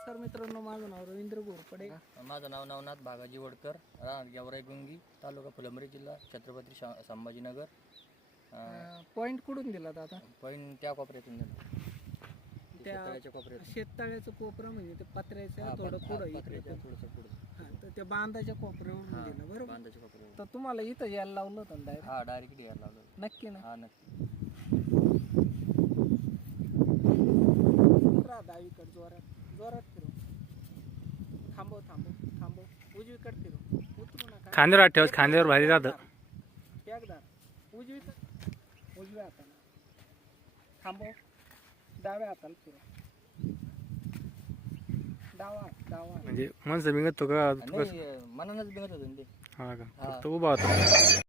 नमस्कार मित्रांनो, माझं नाव रवींद्र घोरपडे. माझं नाव नवनाथ बागाजी वडकर, राहणार गेवराई गुंगी, तालुका फुलंब्री, जिल्हा छत्रपती संभाजीनगर. पॉइंट कुठून दिला दादा? पॉईंट त्या कोपऱ्यातून दिला, त्या शेततळ्याच्या कोपऱ्यात. शेततळ्याचं कोपरा म्हणजे ते पत्र्याच्या थोडं पुढं थोडंसं पुढं. तर त्या बांधाच्या कोपऱ्यावरून दिलं बरोबर. बांधाच्या कोपऱ्यावर. तर तुम्हाला इथं यायला लावलं होतं डायरेक्ट? हा, डायरेक्ट यायला लावलं. नक्की ना? हा, नक्की. डावीकडे जोरात जोरात फिरू. थांबव. उजवीकडे फिरू. उतरू नका. खांद्यावर ठेव, खांद्यावर भारी जातं. एकदा उजव्या हाताला थांबव. डाव्या हाताला फिरू. डावा म्हणजे माणसं बिंगत तो का? नाही, मनानच बिघत होतं ते. हा का? फक्त उभा होता.